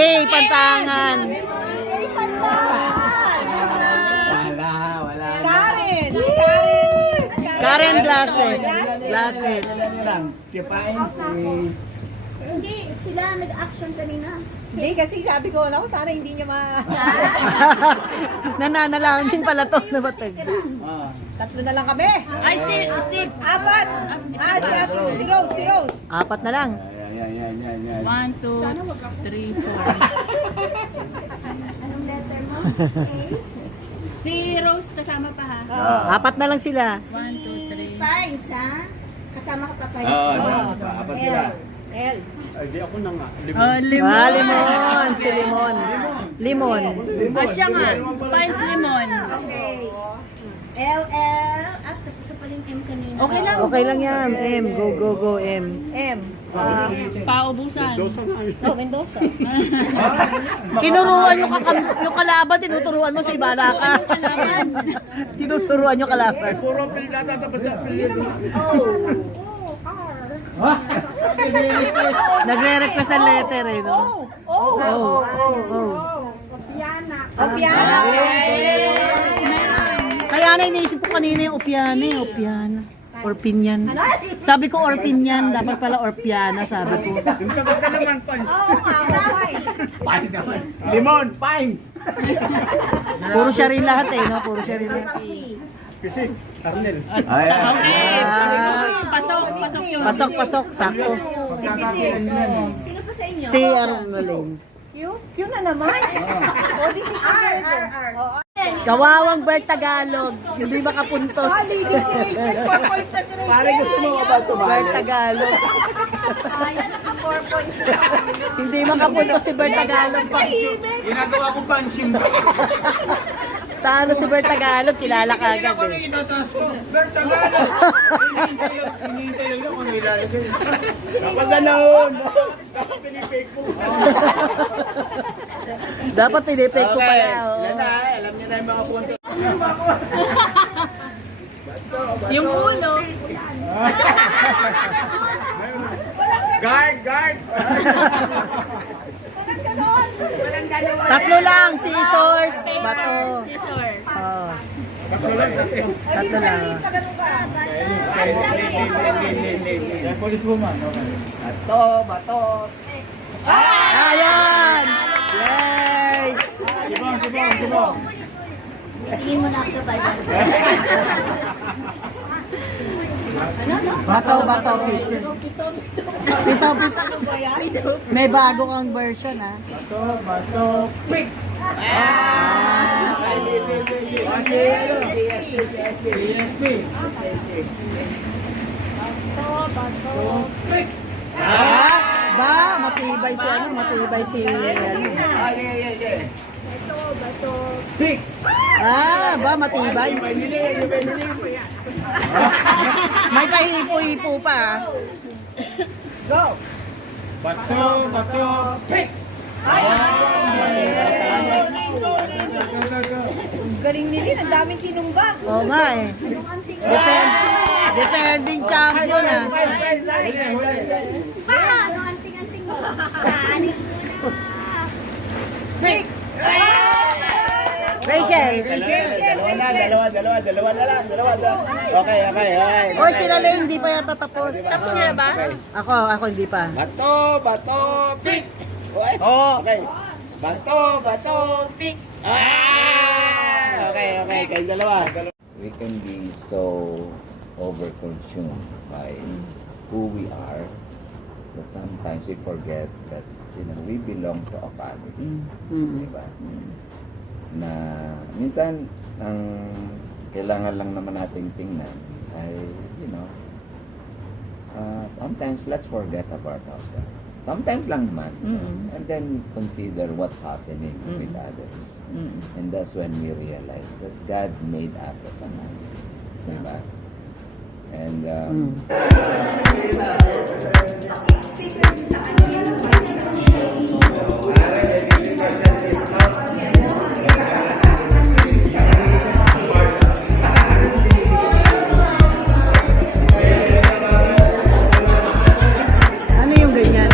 Hey, Pantangan. Hey, Pantangan. Wala. Karen. Si Karen. Karen Glasses. Glasses. Si Pines, Hindi, sila nag-action kanina. Hindi, kasi sabi ko, naku, sana hindi niya Nananalangin pala to na batag. Tatlo na lang kami. Ay, si. Apat. Si Rose. Apat na lang. Yan. 1, 2, 3, 4. Anong letter mo? Si Rose kasama pa ha? Apat na lang sila. 1, 2, 3. Pines, ha? Kasama ka pa pa. Apat sila. L. Ay, di ako na nga. Limon. Ah, limon. Si Limon. Limon. Siya nga. Pines limon. Okay. LL. At tapos na pala yung M kanina. Okay lang. Okay lang yan. M. Go, M. M. Paubusan. No, Mendoza. Tinuruan yung kalaban, tinuturuan mo sa Ibala ka. Tinuturuan yung kalaban. Puro pilgata dapat sa pilgata. Nagre-request ang letter eh, no? Oh. Opiana. Kaya na iniisip ko kanina yung Opiana eh, Opiana. Orpinyan. Sabi ko Orpinyan, dapat pala Orpiana, sabi ko. Yung sagot ka naman, Pines. Pines naman. Limon, Pines. Puro siya rin lahat eh, no? Puro siya rin lahat. Kasi, Arnel. Okay. Pasok yun. Pasok, sakto. Si Pisi. Sino pa sa inyo? Si Arnolene. Q na naman. O, di si R. Kawawang Bert Tagalog, hindi makapuntos. Leading si Rachel. 4 points na si Rachel. Pare, gusto mo ba Bert Tagalog. Ayan, naka 4 points. Hindi makapuntos si Bert Tagalog. Ginagawa ko pansin. Talo si Bert Tagalog, kilala ka agad eh. Itataas ko. Bert, Tagalog. Hinihintay lang yun kung ano ilalagay. Dapat ganoon. Dapat pinipake mo. Dapat pinipake ko pala. oh. Alam niyo na yung mga punto. Yung ulo. Guard! Tatlo lang, scissors, bato. Scissor. Oh, Tatlo lang natin. tatlo lang. Police woman. Bato. Ayan! Yay! Sibong. Tingin mo na ako sa 500. Bato, pito. May bago kang version ah. Bato. Quick! DSP. Ba, matibay si Quick! ba, matibay. May pahipo-hipo pa ah. Go. Bato. Quick! Galing nila. Ang daming kinumba. Oo nga eh. Defending champion ah. Ano anting-anting mo? Quick. Rachel. Dalawa na lang. Okay. Oy, sila lang hindi pa yata tapos. Tapos na ba? Ako hindi pa. Bato, pick! Okay. Bato, pick! Okay, kayo dalawa. We can be so overconsumed by who we are that sometimes we forget that we belong to a family. Diba? Na minsan ang kailangan lang naman nating tingnan ay sometimes let's forget about ourselves. Sometimes lang naman. And then consider what's happening with others. And that's when we realize that God made us as a man. Diba? And Ano yung ganyan?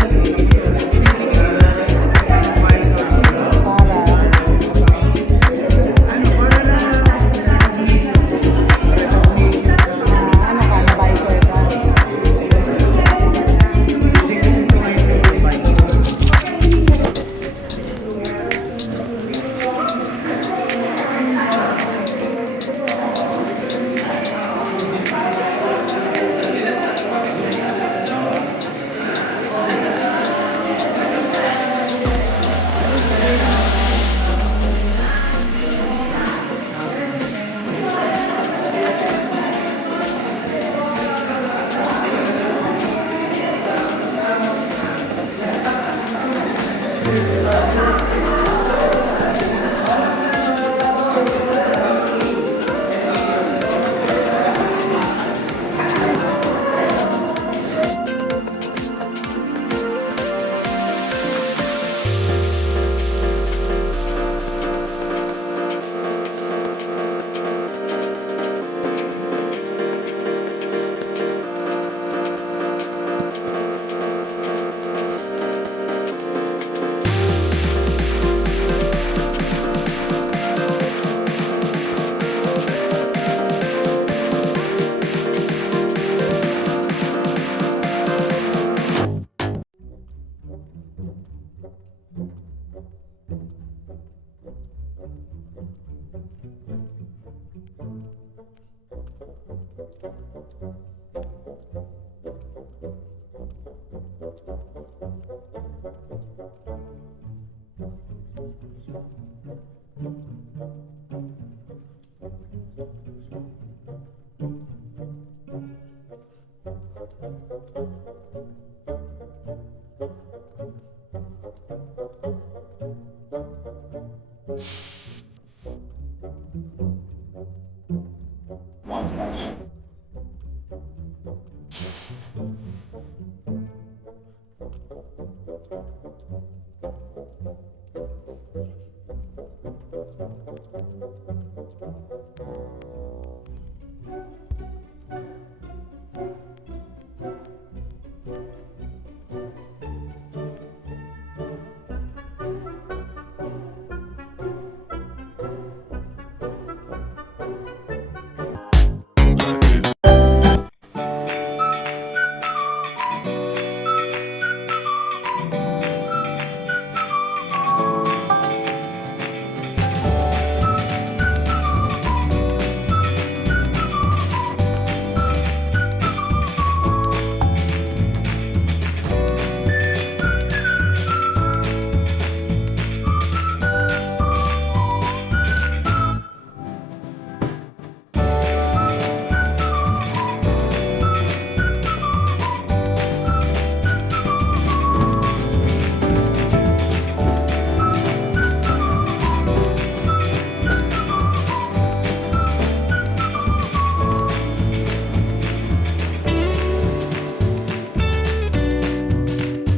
Montage.